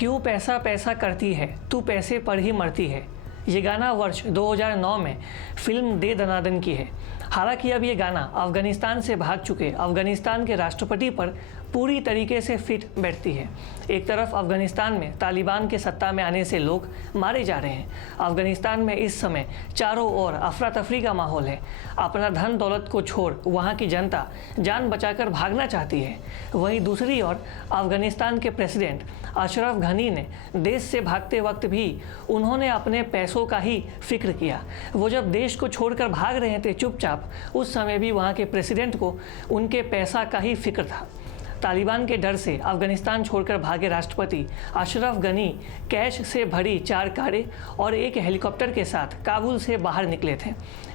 क्यों पैसा पैसा करती है, तू पैसे पर ही मरती है। ये गाना वर्ष 2009 में फिल्म दे दनादन की है। हालांकि अब ये गाना अफगानिस्तान से भाग चुके अफगानिस्तान के राष्ट्रपति पर पूरी तरीके से फिट बैठती है। एक तरफ अफगानिस्तान में तालिबान के सत्ता में आने से लोग मारे जा रहे हैं। अफगानिस्तान में इस समय चारों ओर अफरा तफरी का माहौल है। अपना धन दौलत को छोड़ वहाँ की जनता जान बचाकर भागना चाहती है। वहीं दूसरी ओर अफगानिस्तान के प्रेसिडेंट अशरफ घनी ने देश से भागते वक्त भी उन्होंने अपने पैसों का ही फिक्र किया। वो जब देश को छोड़कर भाग रहे थे चुपचाप, उस समय भी वहाँ के प्रेसिडेंट को उनके पैसा का ही फिक्र था। तालिबान के डर से अफगानिस्तान छोड़कर भागे राष्ट्रपति अशरफ गनी कैश से भरी 4 कारें और एक हेलीकॉप्टर के साथ काबुल से बाहर निकले थे।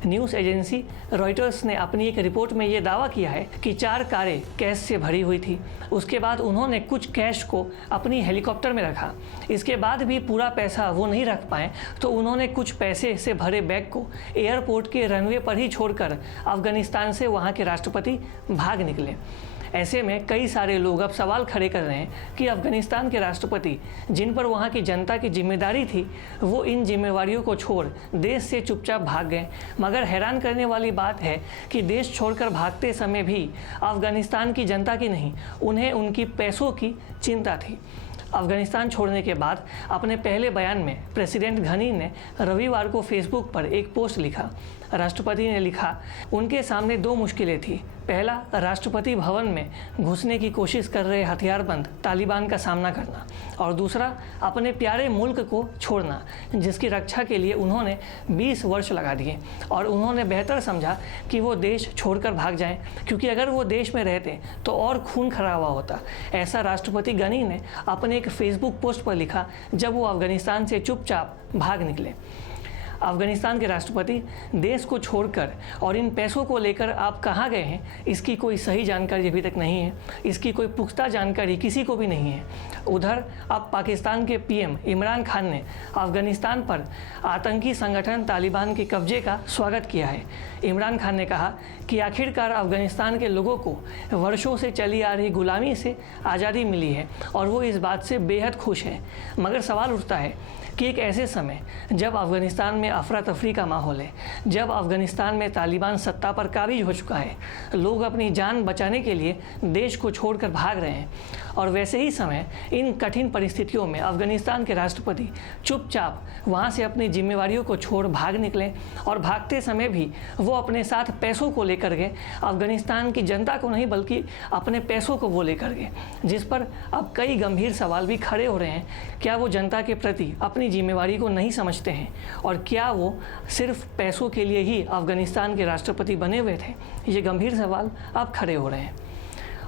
न्यूज़ एजेंसी रॉयटर्स ने अपनी एक रिपोर्ट में ये दावा किया है कि 4 कारें कैश से भरी हुई थी। उसके बाद उन्होंने कुछ कैश को अपनी हेलीकॉप्टर में रखा। इसके बाद भी पूरा पैसा वो नहीं रख पाए तो उन्होंने कुछ पैसे से भरे बैग को एयरपोर्ट के रनवे पर ही छोड़कर अफगानिस्तान से वहाँ के राष्ट्रपति भाग निकले। ऐसे में कई सारे लोग अब सवाल खड़े कर रहे हैं कि अफगानिस्तान के राष्ट्रपति, जिन पर वहाँ की जनता की जिम्मेदारी थी, वो इन जिम्मेवारियों को छोड़ देश से चुपचाप भाग गए। मगर हैरान करने वाली बात है कि देश छोड़कर भागते समय भी अफगानिस्तान की जनता की नहीं, उन्हें उनकी पैसों की चिंता थी। अफगानिस्तान छोड़ने के बाद अपने पहले बयान में प्रेसिडेंट घनी ने रविवार को फेसबुक पर एक पोस्ट लिखा। राष्ट्रपति ने लिखा, उनके सामने 2 मुश्किलें थी। पहला, राष्ट्रपति भवन में घुसने की कोशिश कर रहे हथियारबंद तालिबान का सामना करना, और दूसरा, अपने प्यारे मुल्क को छोड़ना, जिसकी रक्षा के लिए उन्होंने 20 वर्ष लगा दिए। और उन्होंने बेहतर समझा कि वो देश छोड़कर भाग जाएं, क्योंकि अगर वो देश में रहते तो और खून खराबा होता। ऐसा राष्ट्रपति गनी ने अपने एक फेसबुक पोस्ट पर लिखा जब वो अफगानिस्तान से चुपचाप भाग निकले। अफगानिस्तान के राष्ट्रपति देश को छोड़कर और इन पैसों को लेकर आप कहाँ गए हैं, इसकी कोई सही जानकारी अभी तक नहीं है। इसकी कोई पुख्ता जानकारी किसी को भी नहीं है। उधर अब पाकिस्तान के पीएम इमरान खान ने अफगानिस्तान पर आतंकी संगठन तालिबान के कब्जे का स्वागत किया है। इमरान खान ने कहा कि आखिरकार अफगानिस्तान के लोगों को वर्षों से चली आ रही गुलामी से आज़ादी मिली है और वो इस बात से बेहद खुश हैं। मगर सवाल उठता है कि एक ऐसे समय जब अफगानिस्तान में अफरा तफरी का माहौल है, जब अफगानिस्तान में तालिबान सत्ता पर काबिज हो चुका है, लोग अपनी जान बचाने के लिए देश को छोड़कर भाग रहे हैं, और वैसे ही समय इन कठिन परिस्थितियों में अफगानिस्तान के राष्ट्रपति चुपचाप वहाँ से अपनी जिम्मेवारियों को छोड़ भाग निकले, और भागते समय भी वो अपने साथ पैसों को लेकर गए। अफगानिस्तान की जनता को नहीं बल्कि अपने पैसों को वो लेकर गए, जिस पर अब कई गंभीर सवाल भी खड़े हो रहे हैं। क्या वो जनता के प्रति अपनी जिम्मेवारी को नहीं समझते हैं, और क्या वो सिर्फ पैसों के लिए ही अफगानिस्तान के राष्ट्रपति बने हुए थे? ये गंभीर सवाल अब खड़े हो रहे हैं।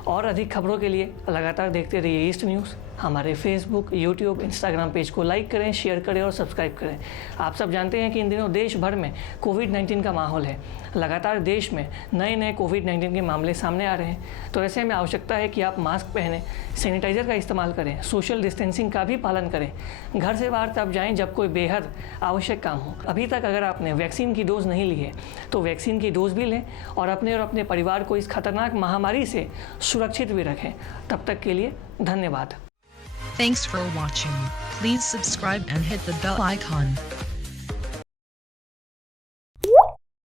और अधिक खबरों के लिए लगातार देखते रहिए ईस्ट न्यूज़। हमारे फेसबुक, यूट्यूब, इंस्टाग्राम पेज को लाइक करें, शेयर करें और सब्सक्राइब करें। आप सब जानते हैं कि इन दिनों देश भर में कोविड-19 का माहौल है। लगातार देश में नए कोविड-19 के मामले सामने आ रहे हैं, तो ऐसे में आवश्यकता है कि आप मास्क पहनें, सैनिटाइज़र का इस्तेमाल करें, सोशल डिस्टेंसिंग का भी पालन करें। घर से बाहर तब जाएँ जब कोई बेहद आवश्यक काम हो। अभी तक अगर आपने वैक्सीन की डोज नहीं ली है तो वैक्सीन की डोज भी लें और अपने परिवार को इस खतरनाक महामारी से सुरक्षित भी रखें। तब तक के लिए धन्यवाद। Thanks for watching. Please subscribe and hit the bell icon.